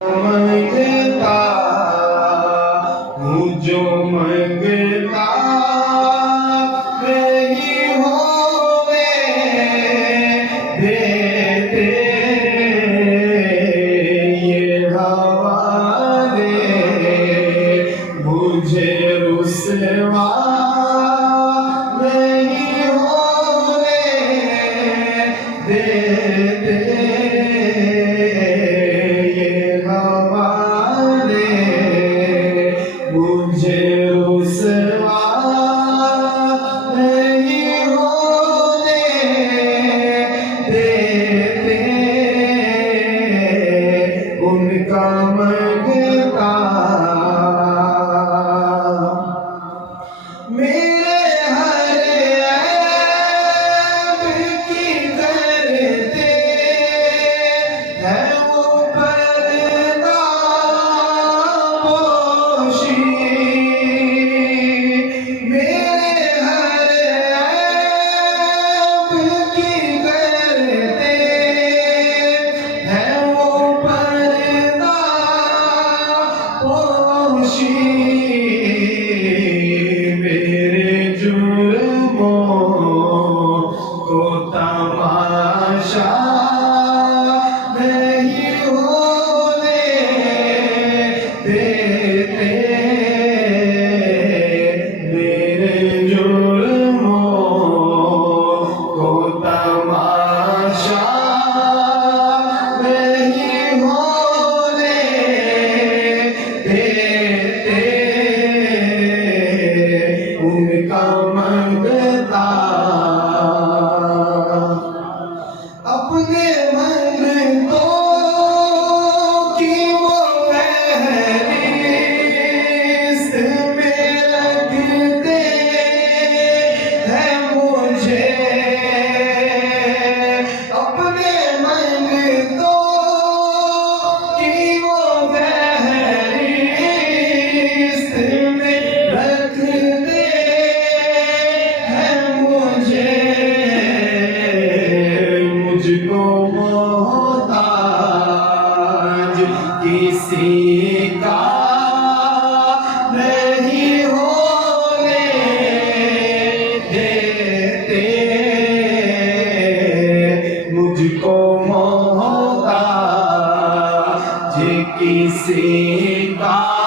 मंगता हूँ जो मंगता नहीं होवे देते ये हवाले मुझे रुसवा नहीं होने देते मुझे रुसवा नहीं होने देते उनका मंगता मेरे हर ऐब की करते हैं वो पर्दा पोशी मेरे हर ऐब की करते हैं वो पर्दा पोशी मेरे जुर्मों को तमाशा नहीं होने देते मेरे जुर्मों को तमाशा नहीं होने देते उनका मंगता अपने मंगतों की वो फहरिस्त में रखते हैं मुझे अपने मंगतों की वो फहरिस्त में रखते मुझको मोहताज किसी का नहीं होने देते मुझको मोहताज किसी का